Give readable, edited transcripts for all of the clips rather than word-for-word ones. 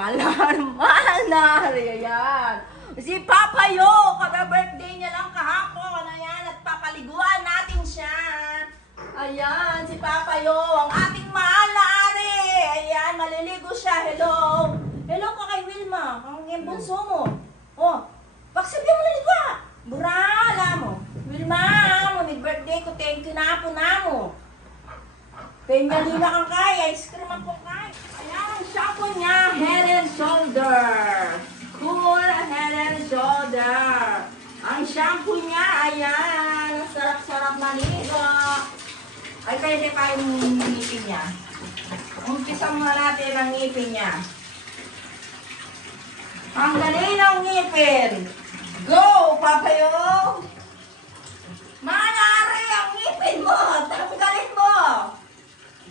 mahal na hari. Ayan. Si Papa Yo, kabe-birthday niya lang kahapon. Ayan, at papaliguan natin siya. Ayan, si Papa Yo, ang ating mahal na hari. Ayan, maliligo siya. Hello. Hello ka kay Wilma, ang bunso mo. Oh, pagsabihan mo naligo ah. Burala mo. Wilma, mag-birthday ko, thank you na po na mo. Pengalina kang kaya, ice cream ang po kaya. Ayan, ang shampoo niya, Head and Shoulder. Cool Head and Shoulder. Ang shampoo niya, ayan, ang sarap-sarap maligo. Ay, pwede pa yung ngipin niya. Umpisa muna natin ang ngipin niya. Tanggalin ang ngipin. Go, Papayo! Manari ang ngipin mo! Tanggalin mo!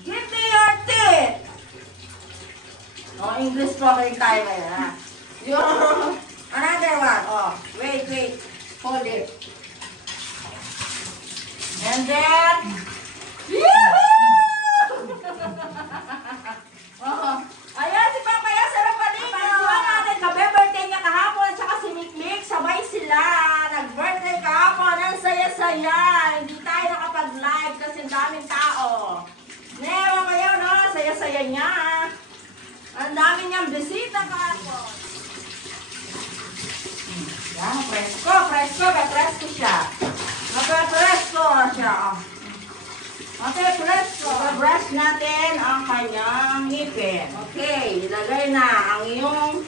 Give me your teeth! Oh, English talking tayo ngayon, ha? Another one. Oh, wait. Hold it. And then... Yahoo! Oh, ayan si Papaya, sarap pa din. Pagsuhan natin, kabe-birthday niya kahapon at saka si Mikmik, sabay sila. Nag-birthday kahapon, ang saya-saya. Hindi tayo nakapag-live kasi ang daming tao. Newa kayo, no? Saya-saya niya. Ang dami niyang bisita kahapon. Yan, presko siya. Presko siya. Okay, presko. I-brush natin ang kanyang ngipin. Okay, ilagay na ang iyong...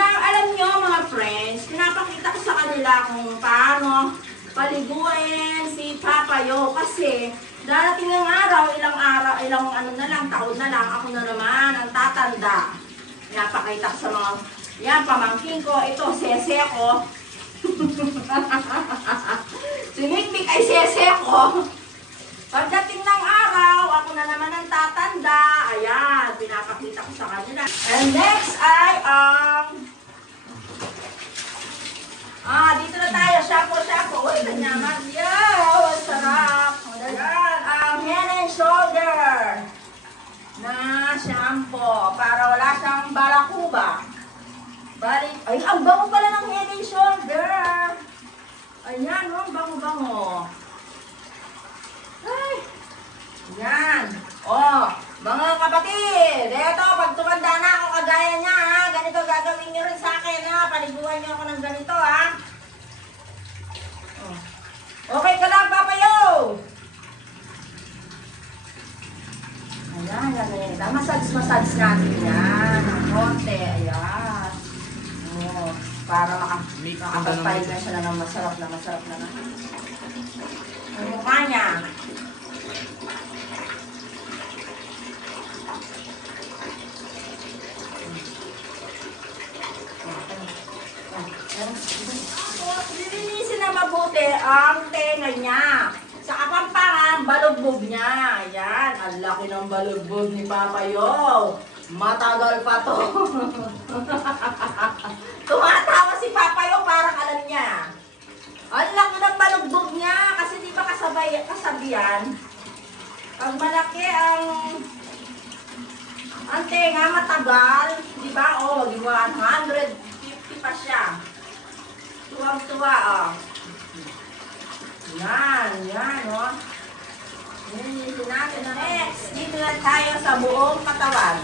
Alam niyo mga friends, pinapakita ko sa kanila kung paano paliguin si Papa Yo kasi darating ng araw, ilang taon na lang, ako na naman ang tatanda. Pinapakita ko sa mga, yan, pamangkin ko, ito, sese ko. Si Mikmik ay sese ko. Pagdating ng araw, ako na naman ang tatanda. Ayan, pinapakita ko sa kanila. And next ay dito na tayo, shampoo. Uy, ganyaman. Yo, ang sarap. Ayan, Head and Shoulder na shampoo para wala siyang balakuba. Ay, ang bango pala ng Head and Shoulder. Ayan, ang bango-bango. Ay, yan. Oh, mga kapatid, eto, pag tumanda na ako kagaya niya, ha, ganito gagawin niyo rin sa akin, ha, paliguan niyo ako ng ganito, ha. Oh. Okay ka lang, Papayo. Ayan, ganito. Massage natin yan. Konti, ayan. Oh, para makapagpahinga siya na ng masarap na. Ang mukha niya. Lilinisin na mabuti ang tenga niya. Sa kapampangan, balugbog niya. Ayan, ang laki ng balugbog ni Papa Yo. Matagal pa to. Tumatawa si Papa Yo, parang alam niya. Ang laki ng balugbog niya. Kasi di ba kasabihan? Pag malaki ang tenga, matagal. Di ba? O, 150 pa siya. Tuwang-tuwa, o. Yan, o. Nilinisin natin na next. Dito na tayo sa buong katawan.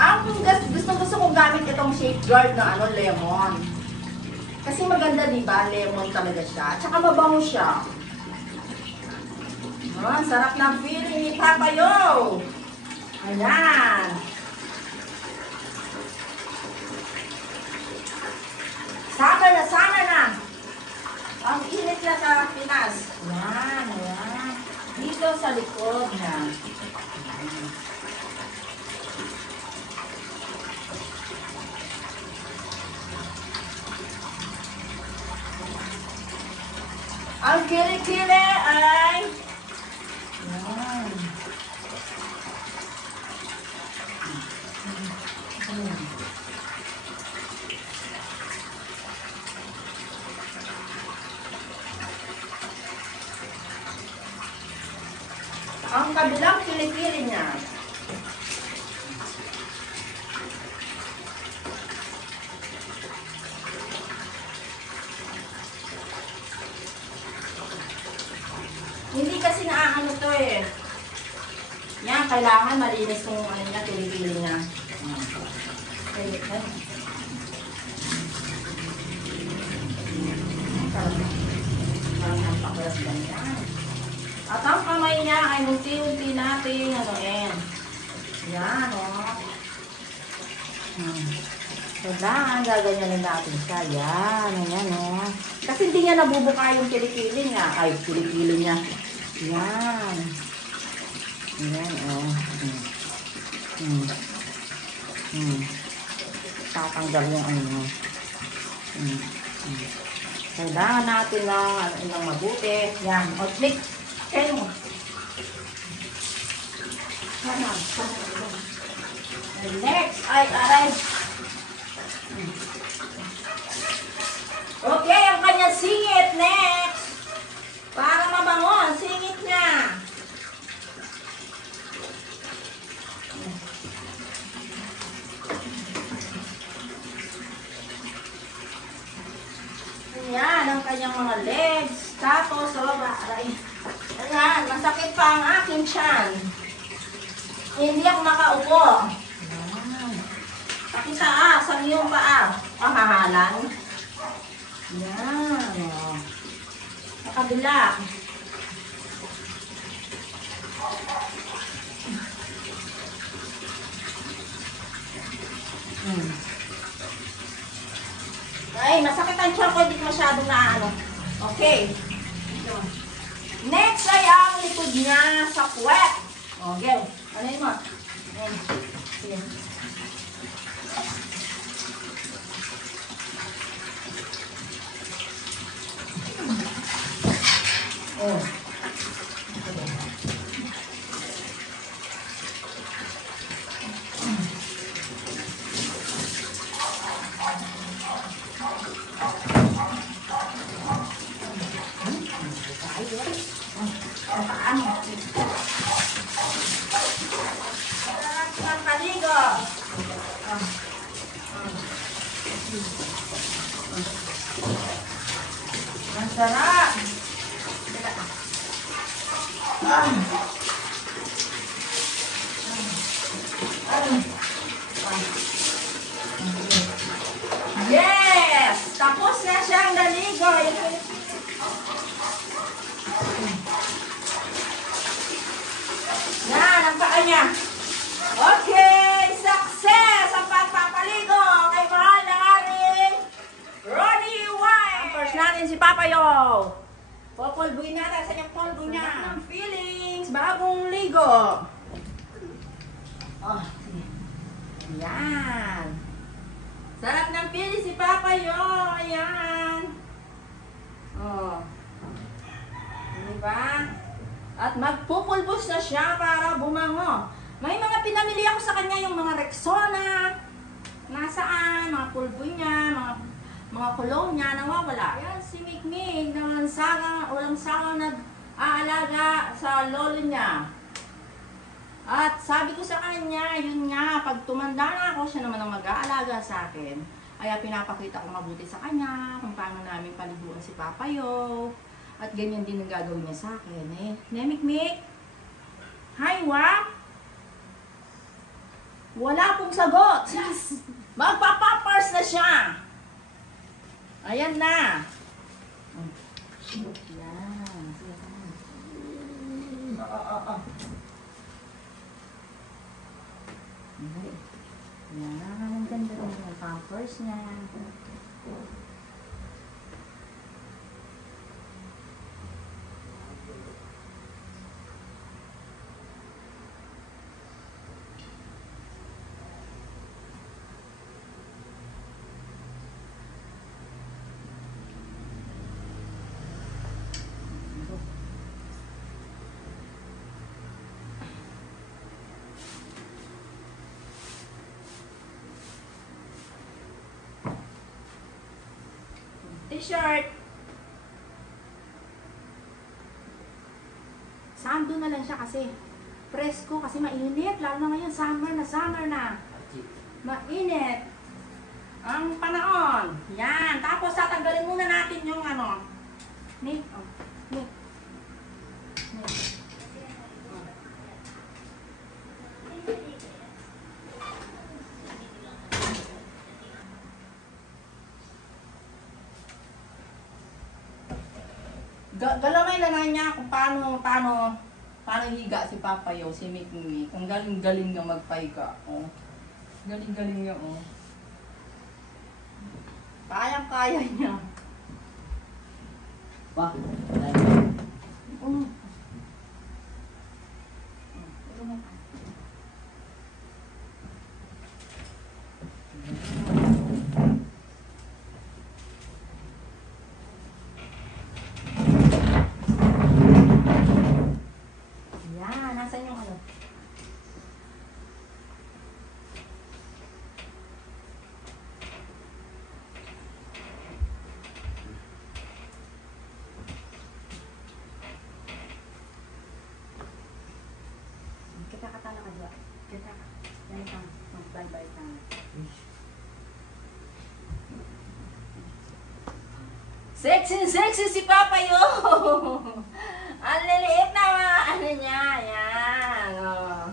Ang gusto kong gamit itong safeguard na lemon. Kasi maganda, di ba? Lemon talaga siya. At saka mabango siya. Oh, sarap ng feeling ni Papa Yo. Ayan. Sana na. Ang init na sa Pinas. Ayan. Dito sa likod na. Ang kili-kili ay yan. Ang kabilang kili-kili niya. Hindi kasi naaano to eh. Yan, kailangan malinis yung ano niya, kilikili niya. Okay. Parang nampakulas lang yan. At ang kamay niya ay unti-unti natin anoin. Yan, o. Kailangan gaganyanin natin siya. Yan, ayan, o. Kasi hindi niya nabubuka yung kilikili niya. Ay, kilikili niya. Yan. Yan, o. Tatanggal yung ano. Kailangan natin ng mabuti. Yan. O, click. Kaya mo. Next ay aray. Okay, ang kanyang singit. Next. Para mabango ang singit niya. Yan ang kanyang mga legs. Tapos, aray. Ayan, masakit pa ang aking tiyan. Hindi ako makaupo. Ayan. Pakitaas ang iyong paa. Pahahalan. Ayan. Sa kabila. Ay, masakit ang tiyan ko. Hindi ko masyadong naano. Okay. Next ay ang likod niya sa puwet. Okay. Ano yun mo? Sige. Oh. Ang sarap. Yes! Tapos na siyang naligo. Yan, ang paa niya. Okay, success ang pagpapaligo kay mahal na aring Ronnie White. First natin si Papayo. Popolbuin natin sa kanyang polvo niya. Ng feelings, bagong ligo. Oh, sige. Ayan. Sarap ng feelings si Papayo. Ayan. Oh. Diba? At magpupulbos na siya para bumango. May mga pinamili ako sa kanya, yung mga Rexona, nasaan, mga pulbo niya, mga cologne niya, nawawala. Yan, si Mikmik, na walang sagang nag-aalaga sa lolo niya. At sabi ko sa kanya, yun nga, pag tumanda na ako, siya naman ang mag-aalaga sa akin. Kaya pinapakita ko mabuti sa kanya, kung paano namin paliguan si Papayo. At ganyan din ang gagawin niya sa akin. Mikmik? Hi, Wap? Wala pong sagot. Yes. Magpapapars na siya. Ayan na. Yan. Yan. Ang ganda rin yung pampers niya. T-shirt. Sando na lang siya kasi. Presko kasi mainit. Lalo na ngayon, summer na. Mainit. Ang panahon. Yan. Tapos tatanggalin muna natin yung ano. Galamay lang na niya kung paano higa si Papa Yo, si Mikmi. Ang galing-galing nga magpahiga. Oh. Galing-galing niya, oh. Kayang-kaya niya. Pa, Oh. Yan, nasan yung ano? Kita ka talaga dua. Kita ka. Yan ka. Magbay-bay ka. Sexy si Papa Yo! Ang liliit na ano niya. Yan. Oh.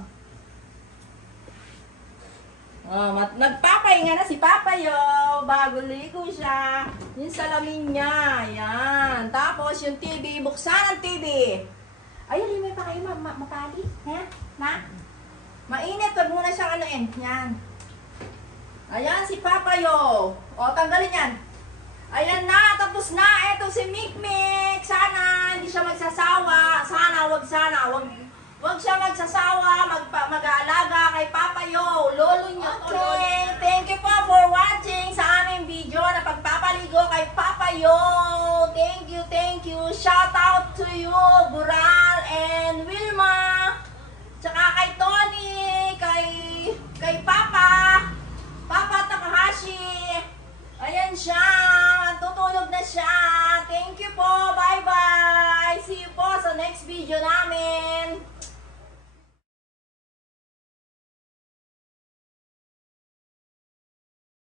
Oh, nagpapahinga na si Papa Yo. Bago ligo siya. Yung salamin niya. Yan. Tapos yung TV. Buksan ang TV. Ayun, may pa kayo mapali. Ha? Na? Mainit. Wag muna siyang anuin. Yan. Ayan si Papa Yo. O, tanggalin yan. Ayan na. Tapos na. Eto si Mikmik. Sana hindi siya magsasawa. Wag siya magsasawa. Mag-aalaga kay Papa Yo. Lolo niya. Okay. Thank you po for watching sa aming video na pagpapaligo kay Papa Yo. Thank you. Shout out to you, Bural and Wilma. Tsaka kay Tony.